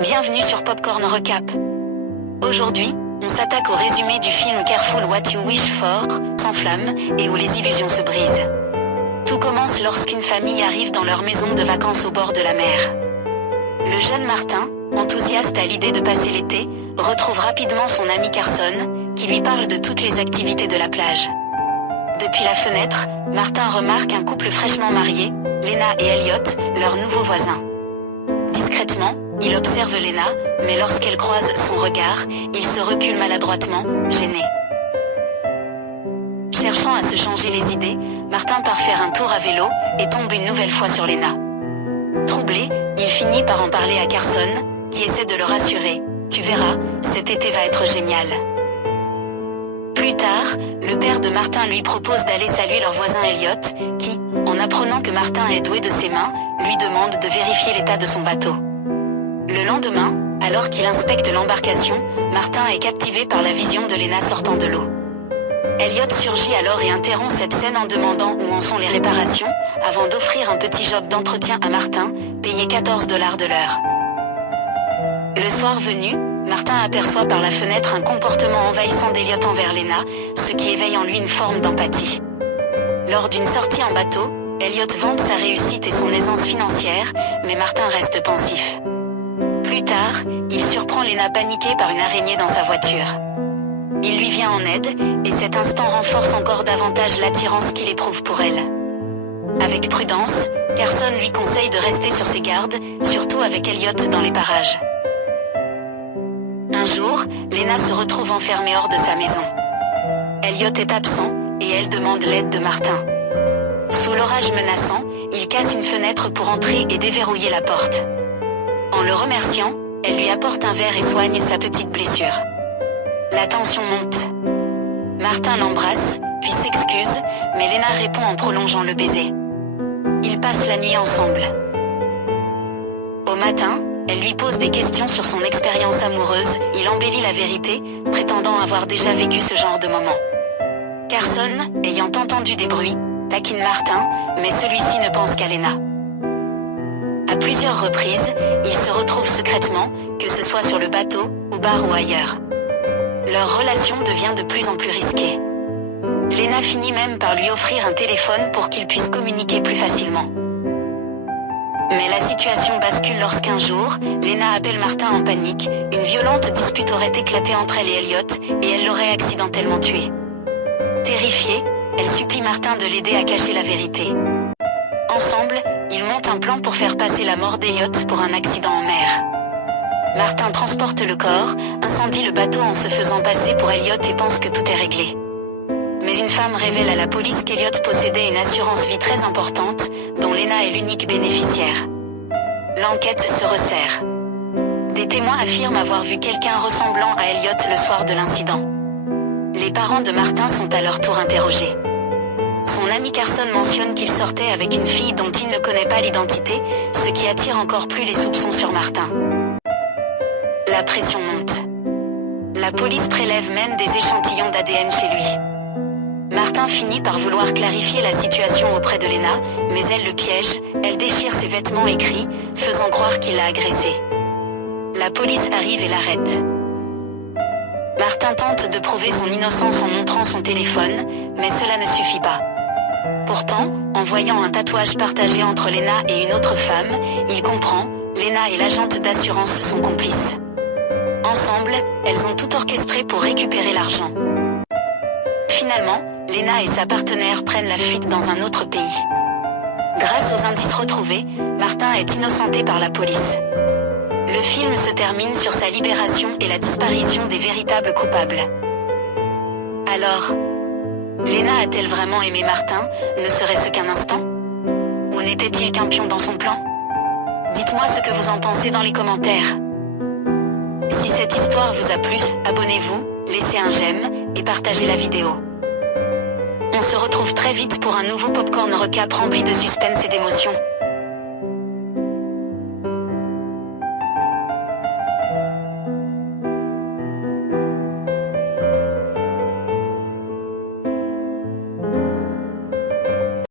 Bienvenue sur Popcorn Recap. Aujourd'hui, on s'attaque au résumé du film Careful What You Wish For, sans flamme, et où les illusions se brisent. Tout commence lorsqu'une famille arrive dans leur maison de vacances au bord de la mer. Le jeune Martin, enthousiaste à l'idée de passer l'été, retrouve rapidement son ami Carson, qui lui parle de toutes les activités de la plage. Depuis la fenêtre, Martin remarque un couple fraîchement marié, Lena et Elliot, leurs nouveaux voisins. Discrètement, il observe Lena, mais lorsqu'elle croise son regard, il se recule maladroitement, gêné. Cherchant à se changer les idées, Martin part faire un tour à vélo et tombe une nouvelle fois sur Lena. Troublé, il finit par en parler à Carson, qui essaie de le rassurer. « Tu verras, cet été va être génial. » Plus tard, le père de Martin lui propose d'aller saluer leur voisin Elliot, qui, en apprenant que Martin est doué de ses mains, lui demande de vérifier l'état de son bateau. Le lendemain, alors qu'il inspecte l'embarcation, Martin est captivé par la vision de Lena sortant de l'eau. Elliot surgit alors et interrompt cette scène en demandant où en sont les réparations, avant d'offrir un petit job d'entretien à Martin, payé $14 de l'heure. Le soir venu, Martin aperçoit par la fenêtre un comportement envahissant d'Elliot envers Lena, ce qui éveille en lui une forme d'empathie. Lors d'une sortie en bateau, Elliot vante sa réussite et son aisance financière, mais Martin reste pensif. Plus tard, il surprend Lena paniquée par une araignée dans sa voiture. Il lui vient en aide, et cet instant renforce encore davantage l'attirance qu'il éprouve pour elle. Avec prudence, Carson lui conseille de rester sur ses gardes, surtout avec Elliot dans les parages. Un jour, Lena se retrouve enfermée hors de sa maison. Elliot est absent, et elle demande l'aide de Martin. Sous l'orage menaçant, il casse une fenêtre pour entrer et déverrouiller la porte. En le remerciant, elle lui apporte un verre et soigne sa petite blessure. La tension monte. Martin l'embrasse, puis s'excuse, mais Lena répond en prolongeant le baiser. Ils passent la nuit ensemble. Au matin, elle lui pose des questions sur son expérience amoureuse, il embellit la vérité, prétendant avoir déjà vécu ce genre de moment. Carson, ayant entendu des bruits, taquine Martin, mais celui-ci ne pense qu'à Lena. À plusieurs reprises, ils se retrouvent secrètement, que ce soit sur le bateau, au bar ou ailleurs. Leur relation devient de plus en plus risquée. Lena finit même par lui offrir un téléphone pour qu'ils puissent communiquer plus facilement. Mais la situation bascule lorsqu'un jour, Lena appelle Martin en panique, une violente dispute aurait éclaté entre elle et Elliot, et elle l'aurait accidentellement tué. Terrifiée, elle supplie Martin de l'aider à cacher la vérité. Ensemble, ils montent un plan pour faire passer la mort d'Elliot pour un accident en mer. Martin transporte le corps, incendie le bateau en se faisant passer pour Elliot et pense que tout est réglé. Mais une femme révèle à la police qu'Elliot possédait une assurance vie très importante, dont Lena est l'unique bénéficiaire. L'enquête se resserre. Des témoins affirment avoir vu quelqu'un ressemblant à Elliot le soir de l'incident. Les parents de Martin sont à leur tour interrogés. Son ami Carson mentionne qu'il sortait avec une fille dont il ne connaît pas l'identité, ce qui attire encore plus les soupçons sur Martin. La pression monte. La police prélève même des échantillons d'ADN chez lui. Martin finit par vouloir clarifier la situation auprès de Lena, mais elle le piège, elle déchire ses vêtements et crie, faisant croire qu'il l'a agressée. La police arrive et l'arrête. Martin tente de prouver son innocence en montrant son téléphone, mais cela ne suffit pas. Pourtant, en voyant un tatouage partagé entre Lena et une autre femme, il comprend, Lena et l'agente d'assurance sont complices. Ensemble, elles ont tout orchestré pour récupérer l'argent. Finalement, Lena et sa partenaire prennent la fuite dans un autre pays. Grâce aux indices retrouvés, Martin est innocenté par la police. Le film se termine sur sa libération et la disparition des véritables coupables. Alors, Lena a-t-elle vraiment aimé Martin, ne serait-ce qu'un instant? Ou n'était-il qu'un pion dans son plan? Dites-moi ce que vous en pensez dans les commentaires. Si cette histoire vous a plu, abonnez-vous, laissez un j'aime, et partagez la vidéo. On se retrouve très vite pour un nouveau Popcorn Recap rempli de suspense et d'émotion.